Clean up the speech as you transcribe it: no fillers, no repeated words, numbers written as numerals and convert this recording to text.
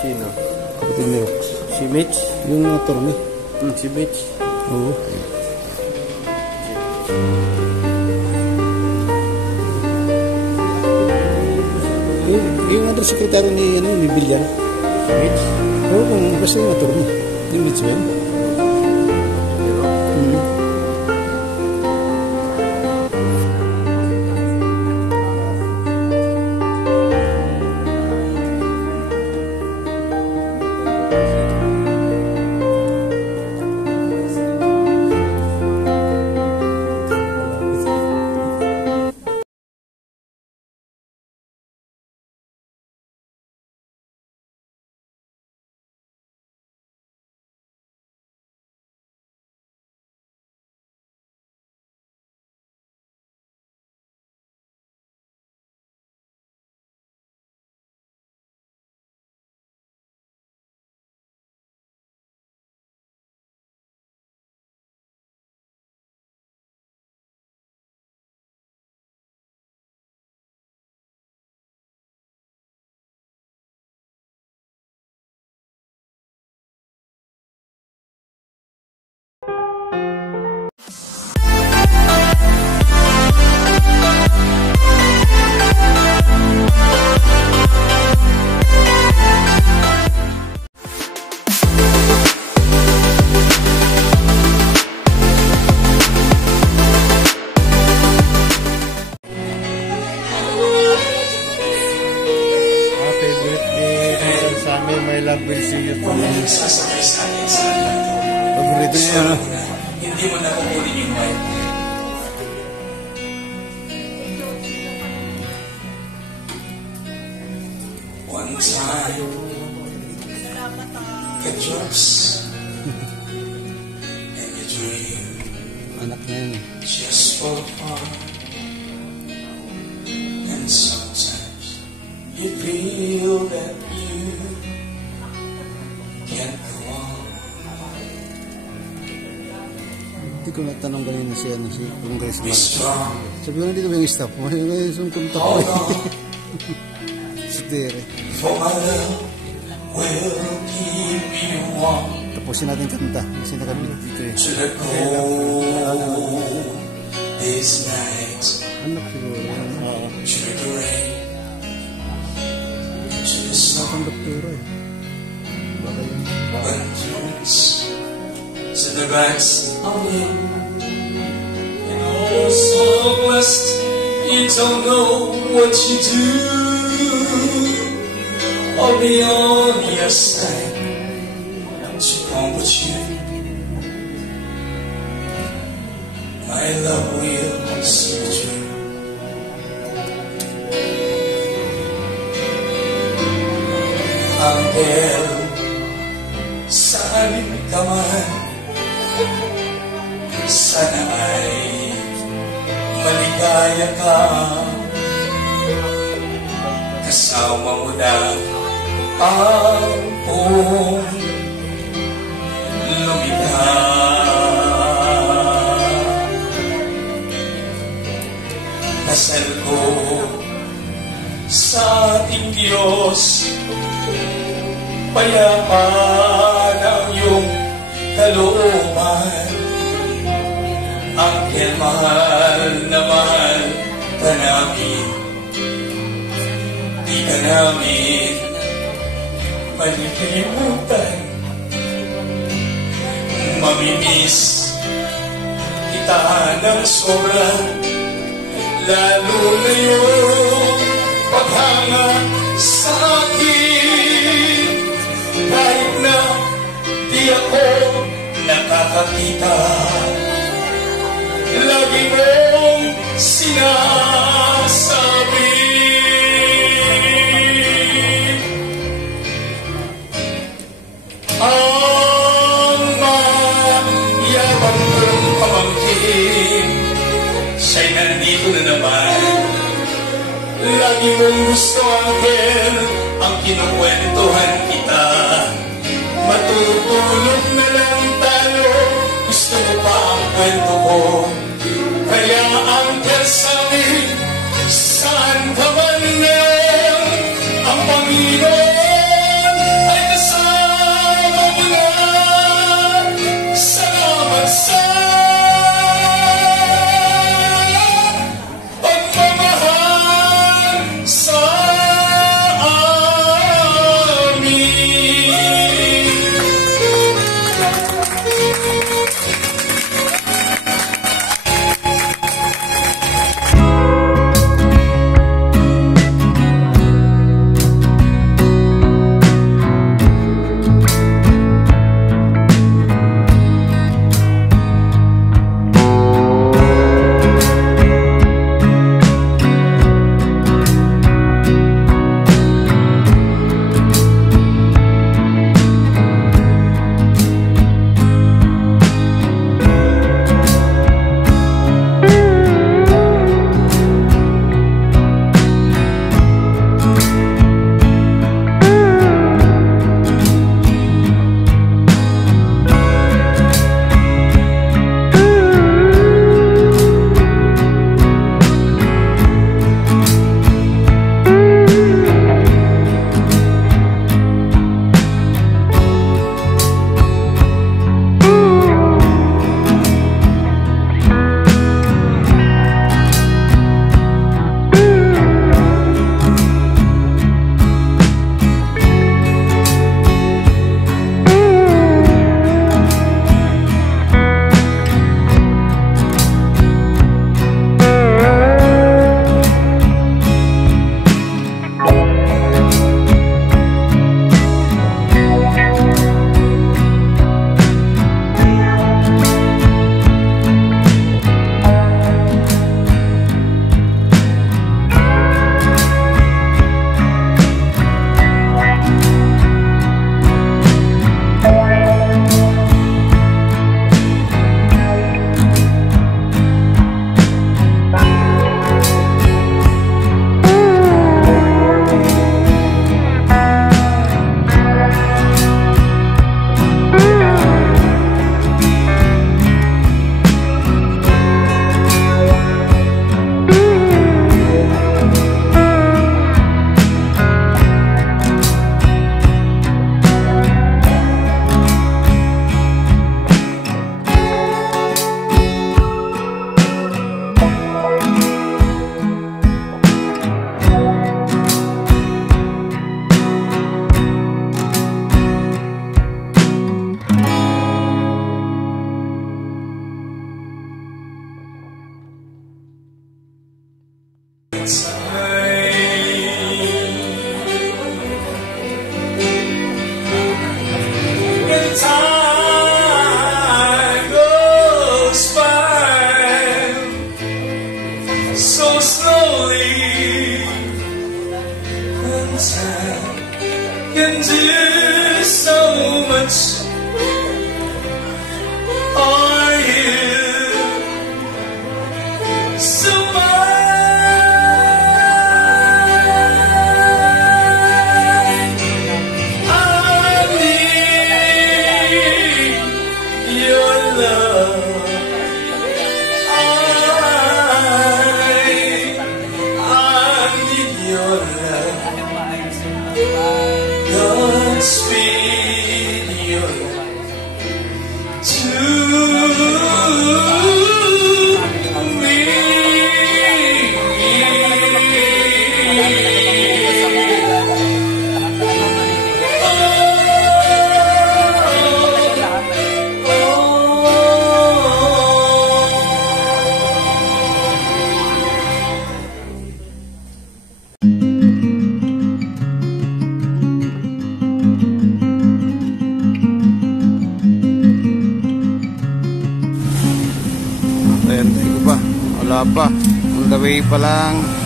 Sino? Kapatid ni Rox. Si Mitch? Yung attorney. Si Mitch? Oo. Yung undersecretary ni Villar. Mitch? Oo, basta yung attorney. Yung Mitch ba yan? My love will see you through. Sasabay sa akin sa lahat. Paborito niya, no? Hindi mo nakukunin yung wife. One time, get drugs, and you dream. Anak niya yun. Just fall apart. And sometimes you feel that you can't go on. Hindi ko natanong kanina si Congressman. Be strong. Sabi ko na dito yung staff mo. Yung sungkunta ko. Hold on. Si Tere. For my love will keep you warm. Tapusin natin kanta. Kasi nakabit dito eh. To the cold this night. Anak siguro. To the rain. To the snow. Ang doktora eh. Baka yun. When turns to the racks of wind. And all so blessed you don't know what you do. Or beyond your sight to comfort you. My love will see you. Anghel, saan ka man, sana ay maligaya ka. Kasama mo na ang buong lumikha. Dasal ko sa ating Diyos, payaman ang iyong kalooban. Anghel, mahal na mahal ka namin. Di ka namin malilimutan. Mamimiss kita ng sobra, lalo na yung paghanga sa akin. Kahit na di ako nakakakita, lagi mong sinasabi. Ang mayabang kong pamangkin, siya'y nandito na naman. Lagi mong gusto akin ang kinukwentuhan kita. Matutulog na lang tayo, gusto mo pa ang kwento ko. Kaya Anghel sabi, saan ka man ngayon, ang Panginoon ay can do so much. Are you so mine? I need your love. I need your love. Godspeed your love to me. Ayan, tayo ko ba? Wala pa. On the way pa lang.